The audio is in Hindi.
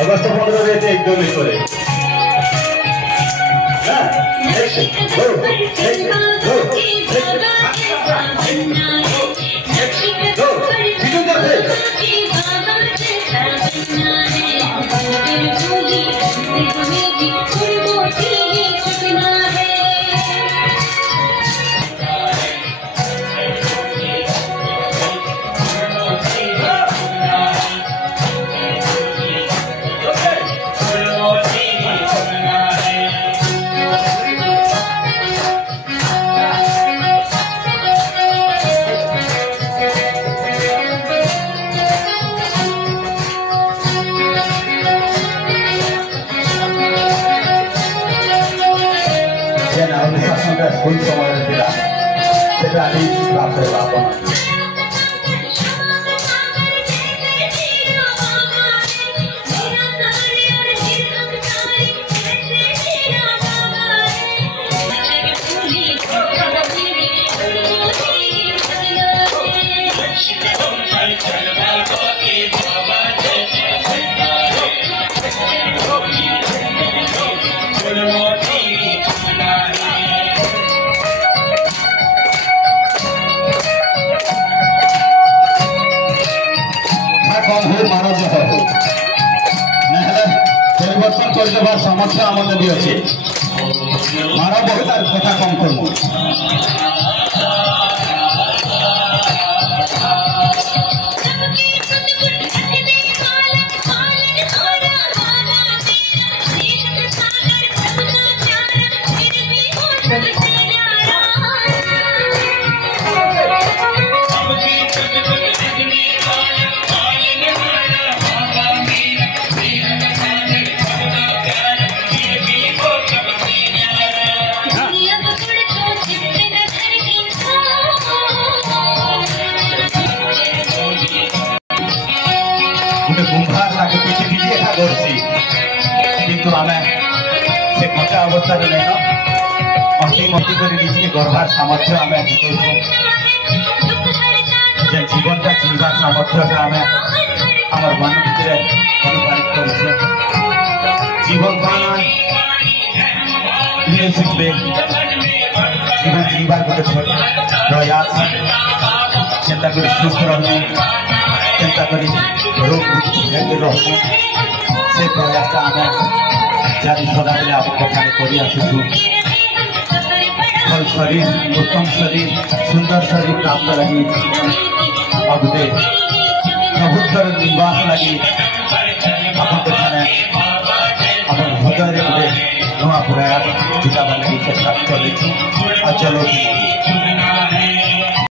अगस्त 15 एकदम करे फुल समय प्राप्त परिवर्तन कर सामर्थ्य आम नदी अच्छे मार बहुत कथा कम करूँ किंतु आम से कचा अवस्था नहीं अति मती कर गर्भार सामर्थ्य आम जीवन का जीवा सामर्थ्य आम आम मन भितर अनुप्राणित कर जीवन शिखले जीवन जीवार गोटे प्रयास चिंता कर सुख रही चिंता कर रोग रहूँ से प्रयास आम जारी सदाबले आप कथा कर शरीर उत्तम शरीर सुंदर शरीर प्राप्त लगी अगुते प्रभुत्वर निवास लगी हृदय गोटे नुआ प्रयास जितार लगी चेष्टा चलू चलो